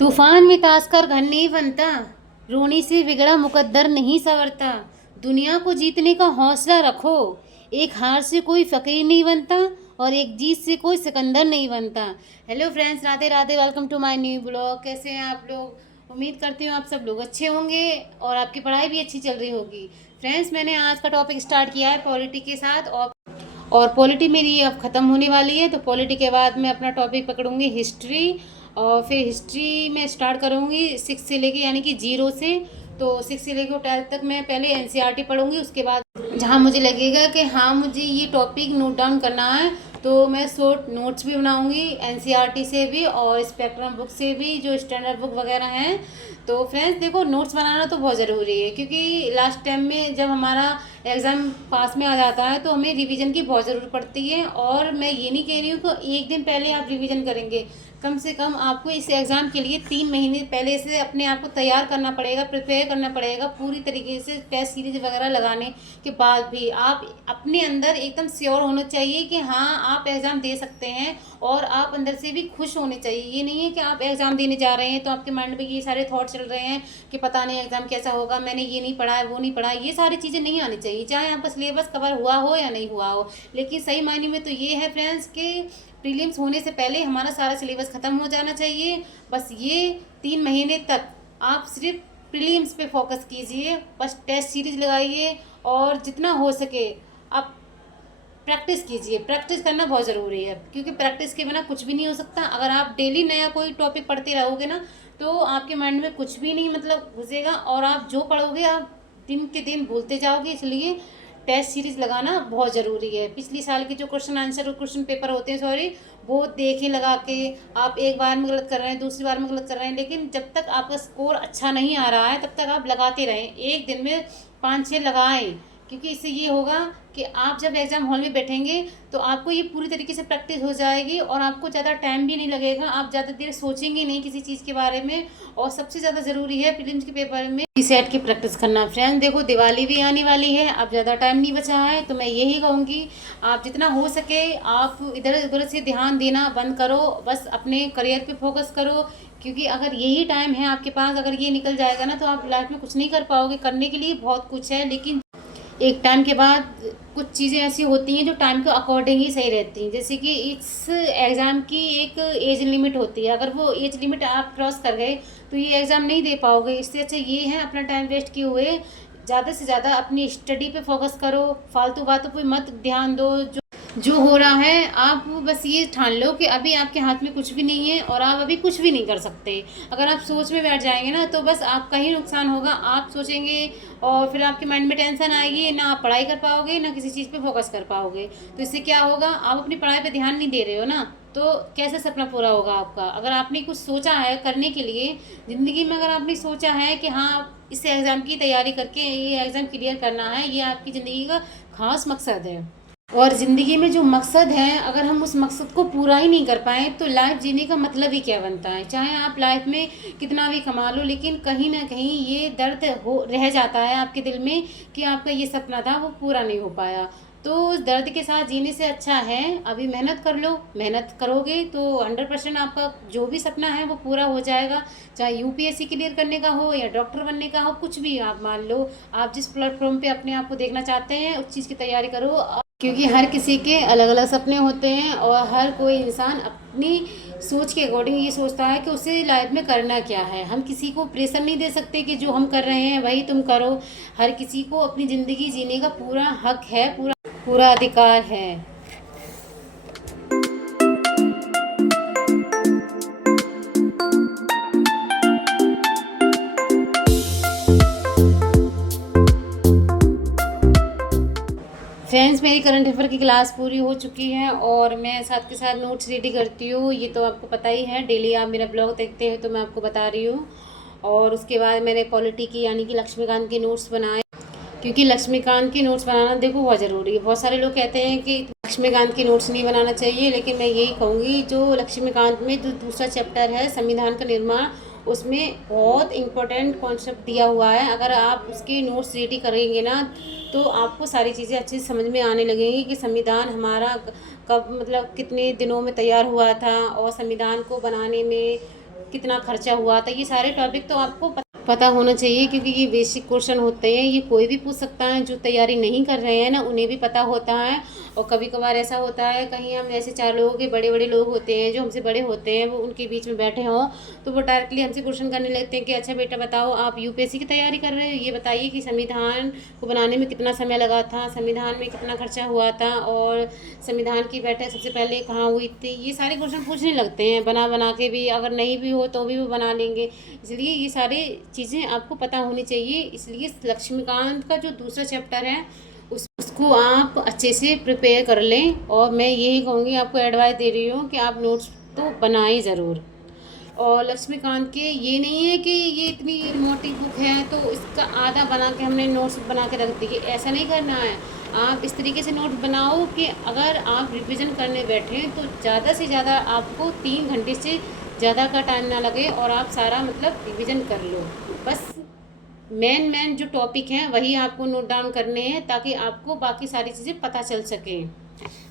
तूफान में तासकर घर नहीं बनता, रोनी से बिगड़ा मुकद्दर नहीं संवरता। दुनिया को जीतने का हौसला रखो, एक हार से कोई फ़कीर नहीं बनता और एक जीत से कोई सिकंदर नहीं बनता। Hello friends, Radhe Radhe, welcome to my new blog. कैसे हैं आप लोग? उम्मीद करती हूँ आप सब लोग अच्छे होंगे और आपकी पढ़ाई भी अच्छी चल रही होगी। फ्रेंड्स, मैंने आज का टॉपिक स्टार्ट किया है पॉलिटी के साथ और पॉलिटी मेरी अब ख़त्म होने वाली है। तो पॉलिटी के बाद मैं अपना टॉपिक पकड़ूंगी हिस्ट्री, और फिर हिस्ट्री में स्टार्ट करूंगी 6 से लेके, यानी कि 0 से। तो 6 से लेके 12 तक मैं पहले एनसीईआरटी पढ़ूंगी। उसके बाद जहाँ मुझे लगेगा कि हाँ मुझे ये टॉपिक नोट डाउन करना है, तो मैं शॉर्ट नोट्स भी बनाऊंगी एनसीईआरटी से भी और स्पेक्ट्रम बुक से भी, जो स्टैंडर्ड बुक वगैरह हैं। तो फ्रेंड्स देखो, नोट्स बनाना तो बहुत ज़रूरी है, क्योंकि लास्ट टाइम में जब हमारा एग्ज़ाम पास में आ जाता है तो हमें रिवीजन की बहुत ज़रूरत पड़ती है। और मैं ये नहीं कह रही हूँ कि एक दिन पहले आप रिवीजन करेंगे, कम से कम आपको इस एग्ज़ाम के लिए 3 महीने पहले से अपने आप को तैयार करना पड़ेगा, प्रिपेयर करना पड़ेगा पूरी तरीके से। टेस्ट सीरीज वगैरह लगाने के बाद भी आप अपने अंदर एकदम श्योर होना चाहिए कि हाँ आप एग्ज़ाम दे सकते हैं, और आप अंदर से भी खुश होने चाहिए। ये नहीं है कि आप एग्ज़ाम देने जा रहे हैं तो आपके माइंड में ये सारे थॉट चल रहे हैं कि पता नहीं एग्ज़ाम कैसा होगा, मैंने ये नहीं पढ़ा है, वो नहीं पढ़ा है। ये सारी चीज़ें नहीं आनी चाहिए, चाहे आपका सिलेबस कवर हुआ हो या नहीं हुआ हो। लेकिन सही मायने में तो ये है फ्रेंड्स कि प्रीलिम्स होने से पहले हमारा सारा सिलेबस ख़त्म हो जाना चाहिए। बस ये 3 महीने तक आप सिर्फ प्रीलिम्स पे फोकस कीजिए, बस टेस्ट सीरीज लगाइए और जितना हो सके आप प्रैक्टिस कीजिए। प्रैक्टिस करना बहुत ज़रूरी है, क्योंकि प्रैक्टिस के बिना कुछ भी नहीं हो सकता। अगर आप डेली नया कोई टॉपिक पढ़ते रहोगे ना, तो आपके माइंड में कुछ भी नहीं मतलब घुसेगा, और आप जो पढ़ोगे आप दिन के दिन भूलते जाओगे। इसलिए टेस्ट सीरीज लगाना बहुत ज़रूरी है। पिछली साल के जो क्वेश्चन आंसर और क्वेश्चन पेपर होते हैं, सॉरी, वो देखे लगा के आप एक बार में गलत कर रहे हैं, दूसरी बार में गलत कर रहे हैं, लेकिन जब तक आपका स्कोर अच्छा नहीं आ रहा है तब तक आप लगाते रहें। एक दिन में 5-6 लगाएं, क्योंकि इससे ये होगा कि आप जब एग्ज़ाम हॉल में बैठेंगे तो आपको ये पूरी तरीके से प्रैक्टिस हो जाएगी और आपको ज़्यादा टाइम भी नहीं लगेगा। आप ज़्यादा देर सोचेंगे नहीं किसी चीज़ के बारे में। और सबसे ज़्यादा ज़रूरी है प्रीलिम्स के पेपर में सेट की प्रैक्टिस करना। फ्रेंड्स देखो, दिवाली भी आने वाली है, अब ज़्यादा टाइम नहीं बचा है, तो मैं यही कहूँगी आप जितना हो सके आप इधर उधर से ध्यान देना बंद करो, बस अपने करियर पे फोकस करो। क्योंकि अगर यही टाइम है आपके पास, अगर ये निकल जाएगा ना, तो आप लाइफ में कुछ नहीं कर पाओगे। करने के लिए बहुत कुछ है, लेकिन एक टाइम के बाद कुछ चीज़ें ऐसी होती हैं जो टाइम के अकॉर्डिंग ही सही रहती हैं। जैसे कि इस एग्ज़ाम की एक एज लिमिट होती है, अगर वो एज लिमिट आप क्रॉस कर गए तो ये एग्ज़ाम नहीं दे पाओगे। इससे अच्छा ये है अपना टाइम वेस्ट किए हुए ज़्यादा से ज़्यादा अपनी स्टडी पे फोकस करो, फालतू बातों पे मत ध्यान दो। जो हो रहा है आप बस ये ठान लो कि अभी आपके हाथ में कुछ भी नहीं है और आप अभी कुछ भी नहीं कर सकते। अगर आप सोच में बैठ जाएंगे ना, तो बस आपका ही नुकसान होगा। आप सोचेंगे और फिर आपके माइंड में टेंशन आएगी, ना आप पढ़ाई कर पाओगे ना किसी चीज़ पे फोकस कर पाओगे। तो इससे क्या होगा, आप अपनी पढ़ाई पे ध्यान नहीं दे रहे हो ना, तो कैसे सपना पूरा होगा आपका। अगर आपने कुछ सोचा है करने के लिए ज़िंदगी में, अगर आपने सोचा है कि हाँ इस एग्ज़ाम की तैयारी करके ये एग्ज़ाम क्लियर करना है, ये आपकी ज़िंदगी का खास मकसद है। और ज़िंदगी में जो मकसद है, अगर हम उस मकसद को पूरा ही नहीं कर पाए तो लाइफ जीने का मतलब ही क्या बनता है। चाहे आप लाइफ में कितना भी कमा लो, लेकिन कहीं ना कहीं ये दर्द हो रह जाता है आपके दिल में कि आपका ये सपना था वो पूरा नहीं हो पाया। तो उस दर्द के साथ जीने से अच्छा है अभी मेहनत कर लो। मेहनत करोगे तो 100% आपका जो भी सपना है वो पूरा हो जाएगा। चाहे यूपीएससी क्लियर करने का हो या डॉक्टर बनने का हो, कुछ भी आप मान लो, आप जिस प्लेटफॉर्म पे अपने आप को देखना चाहते हैं उस चीज़ की तैयारी करो। क्योंकि हर किसी के अलग अलग सपने होते हैं और हर कोई इंसान अपनी सोच के अकॉर्डिंग ये सोचता है कि उसे लाइफ में करना क्या है। हम किसी को प्रेशर नहीं दे सकते कि जो हम कर रहे हैं वही तुम करो। हर किसी को अपनी ज़िंदगी जीने का पूरा हक है, पूरा पूरा अधिकार है। फ्रेंड्स, मेरी करंट अफेयर की क्लास पूरी हो चुकी है और मैं साथ के साथ नोट्स रेडी करती हूँ। ये तो आपको पता ही है, डेली आप मेरा ब्लॉग देखते हैं तो मैं आपको बता रही हूँ। और उसके बाद मैंने पॉलिटी की यानी कि लक्ष्मीकांत के नोट्स बनाए, क्योंकि लक्ष्मीकांत की नोट्स बनाना देखो बहुत ज़रूरी है। बहुत सारे लोग कहते हैं कि लक्ष्मीकांत की नोट्स नहीं बनाना चाहिए, लेकिन मैं यही कहूँगी जो लक्ष्मीकांत में जो दूसरा चैप्टर है संविधान का निर्माण, उसमें बहुत इम्पोर्टेंट कॉन्सेप्ट दिया हुआ है। अगर आप उसके नोट्स रेडी करेंगे ना, तो आपको सारी चीज़ें अच्छे से समझ में आने लगेंगी कि संविधान हमारा कब मतलब कितने दिनों में तैयार हुआ था, और संविधान को बनाने में कितना खर्चा हुआ था, ये सारे टॉपिक तो आपको पता होना चाहिए, क्योंकि ये बेसिक क्वेश्चन होते हैं, ये कोई भी पूछ सकता है। जो तैयारी नहीं कर रहे हैं ना, उन्हें भी पता होता है। और कभी कभार ऐसा होता है, कहीं हम ऐसे 4 लोगों के बड़े बड़े लोग होते हैं जो हमसे बड़े होते हैं, वो उनके बीच में बैठे हों, तो वो डायरेक्टली हमसे क्वेश्चन करने लगते हैं कि अच्छा बेटा बताओ, आप यूपीएससी की तैयारी कर रहे हो, ये बताइए कि संविधान को बनाने में कितना समय लगा था, संविधान में कितना खर्चा हुआ था, और संविधान की बैठक सबसे पहले कहाँ हुई थी। ये सारे क्वेश्चन पूछने लगते हैं, बना बना के भी, अगर नहीं भी हो तो भी वो बना लेंगे। इसलिए ये सारे चीज़ें आपको पता होनी चाहिए। इसलिए लक्ष्मीकांत का जो दूसरा चैप्टर है उसको आप अच्छे से प्रिपेयर कर लें। और मैं यही कहूँगी, आपको एडवाइस दे रही हूँ कि आप नोट्स तो बनाएं ज़रूर। और लक्ष्मीकांत के ये नहीं है कि ये इतनी मोटी बुक है तो इसका आधा बना के हमने नोट्स बना के रख दिए, ऐसा नहीं करना है। आप इस तरीके से नोट बनाओ कि अगर आप रिवीजन करने बैठें तो ज़्यादा से ज़्यादा आपको 3 घंटे से ज़्यादा का टाइम ना लगे और आप सारा मतलब रिवीजन कर लो। बस मेन जो टॉपिक हैं वही आपको नोट डाउन करने हैं, ताकि आपको बाकी सारी चीज़ें पता चल सकें।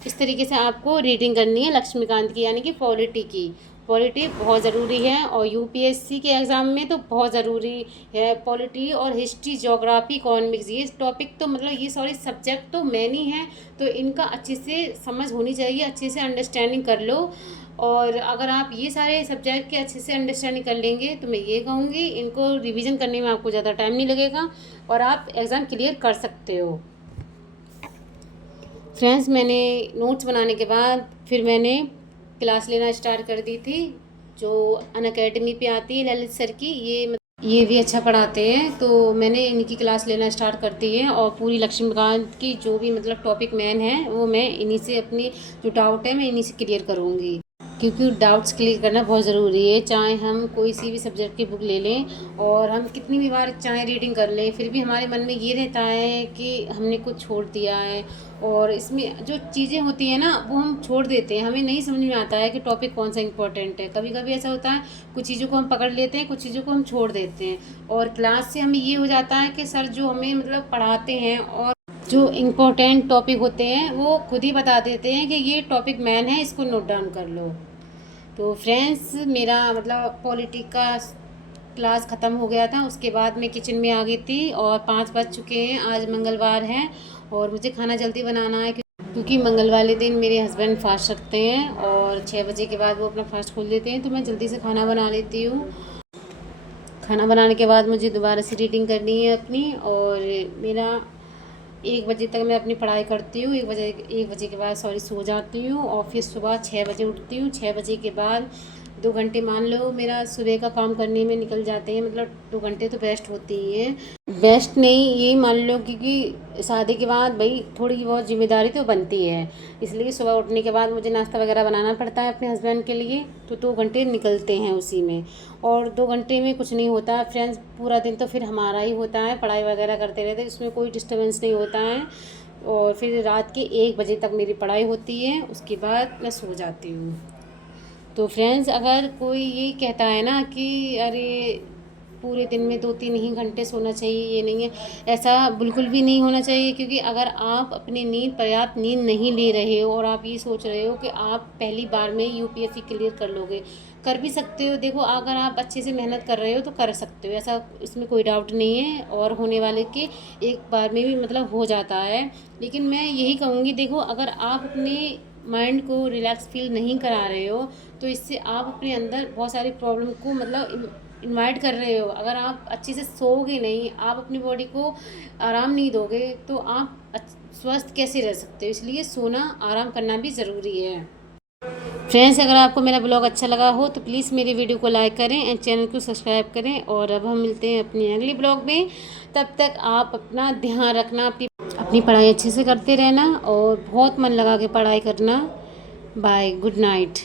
इस तरीके से आपको रीडिंग करनी है लक्ष्मीकांत की, यानी कि पॉलिटी की। पॉलिटी बहुत ज़रूरी है, और यूपीएससी के एग्ज़ाम में तो बहुत ज़रूरी है पॉलिटी। और हिस्ट्री, ज्योग्राफी, इकोनॉमिक्स, ये टॉपिक तो मतलब ये सॉरी सब्जेक्ट तो मेन ही हैं, तो इनका अच्छे से समझ होनी चाहिए, अच्छे से अंडरस्टैंडिंग कर लो। और अगर आप ये सारे सब्जेक्ट के अच्छे से अंडरस्टैंडिंग कर लेंगे तो मैं ये कहूँगी, इनको रिवीजन करने में आपको ज़्यादा टाइम नहीं लगेगा और आप एग्ज़ाम क्लियर कर सकते हो। फ्रेंड्स, मैंने नोट्स बनाने के बाद फिर मैंने क्लास लेना स्टार्ट कर दी थी, जो अनअकैडमी पे आती है ललित सर की। ये भी अच्छा पढ़ाते हैं, तो मैंने इनकी क्लास लेना स्टार्ट कर दी है। और पूरी लक्ष्मीकांत की जो भी मतलब टॉपिक मेन है वो मैं इन्हीं से, अपनी जो डाउट है मैं इन्हीं से क्लियर करूँगी, क्योंकि डाउट्स क्लियर करना बहुत ज़रूरी है। चाहे हम कोई सी भी सब्जेक्ट की बुक ले लें और हम कितनी भी बार चाहे रीडिंग कर लें, फिर भी हमारे मन में ये रहता है कि हमने कुछ छोड़ दिया है। और इसमें जो चीज़ें होती हैं ना वो हम छोड़ देते हैं, हमें नहीं समझ में आता है कि टॉपिक कौन सा इंपॉर्टेंट है। कभी कभी ऐसा होता है, कुछ चीज़ों को हम पकड़ लेते हैं, कुछ चीज़ों को हम छोड़ देते हैं। और क्लास से हमें ये हो जाता है कि सर जो हमें मतलब पढ़ाते हैं और जो इम्पोर्टेंट टॉपिक होते हैं वो खुद ही बता देते हैं कि ये टॉपिक मेन है, इसको नोट डाउन कर लो। तो फ्रेंड्स, मेरा मतलब पॉलिटी का क्लास ख़त्म हो गया था, उसके बाद मैं किचन में आ गई थी और 5 बज चुके हैं। आज मंगलवार है और मुझे खाना जल्दी बनाना है, क्योंकि मंगल वाले दिन मेरे हस्बैंड फास्ट रखते हैं और 6 बजे के बाद वो अपना फास्ट खोल देते हैं, तो मैं जल्दी से खाना बना लेती हूँ। खाना बनाने के बाद मुझे दोबारा से रीडिंग करनी है अपनी, और मेरा 1 बजे तक मैं अपनी पढ़ाई करती हूँ। 1 बजे के बाद सो जाती हूँ और फिर सुबह 6 बजे उठती हूँ। 6 बजे के बाद 2 घंटे मान लो मेरा सुबह का काम करने में निकल जाते हैं, मतलब 2 घंटे तो बेस्ट होती ही हैं। बेस्ट नहीं, यही मान लो, क्योंकि शादी के बाद भाई थोड़ी बहुत जिम्मेदारी तो बनती है, इसलिए सुबह उठने के बाद मुझे नाश्ता वगैरह बनाना पड़ता है अपने हस्बैंड के लिए, तो 2 घंटे निकलते हैं उसी में। और 2 घंटे में कुछ नहीं होता फ्रेंड्स, पूरा दिन तो फिर हमारा ही होता है, पढ़ाई वगैरह करते रहते हैं, इसमें कोई डिस्टर्बेंस नहीं होता है। और फिर रात के 1 बजे तक मेरी पढ़ाई होती है, उसके बाद मैं सो जाती हूँ। तो फ्रेंड्स, अगर कोई ये कहता है ना कि अरे पूरे दिन में 2-3 ही घंटे सोना चाहिए, ये नहीं है, ऐसा बिल्कुल भी नहीं होना चाहिए। क्योंकि अगर आप अपनी पर्याप्त नींद नहीं ले रहे हो और आप ये सोच रहे हो कि आप पहली बार में यूपीएससी क्लियर कर लोगे, कर भी सकते हो। देखो, अगर आप अच्छे से मेहनत कर रहे हो तो कर सकते हो, ऐसा इसमें कोई डाउट नहीं है। और होने वाले के एक बार में भी मतलब हो जाता है। लेकिन मैं यही कहूँगी, देखो, अगर आप अपने माइंड को रिलैक्स फील नहीं करा रहे हो तो इससे आप अपने अंदर बहुत सारी प्रॉब्लम को मतलब इन्वाइट कर रहे हो। अगर आप अच्छे से सोओगे नहीं, आप अपनी बॉडी को आराम नहीं दोगे, तो आप स्वस्थ कैसे रह सकते हो। इसलिए सोना, आराम करना भी ज़रूरी है। फ्रेंड्स, अगर आपको मेरा ब्लॉग अच्छा लगा हो तो प्लीज़ मेरे वीडियो को लाइक करें एंड चैनल को सब्सक्राइब करें। और अब हम मिलते हैं अपने अगले ब्लॉग में। तब तक आप अपना ध्यान रखना, अपनी पढ़ाई अच्छे से करते रहना और बहुत मन लगा के पढ़ाई करना। Bye, good night.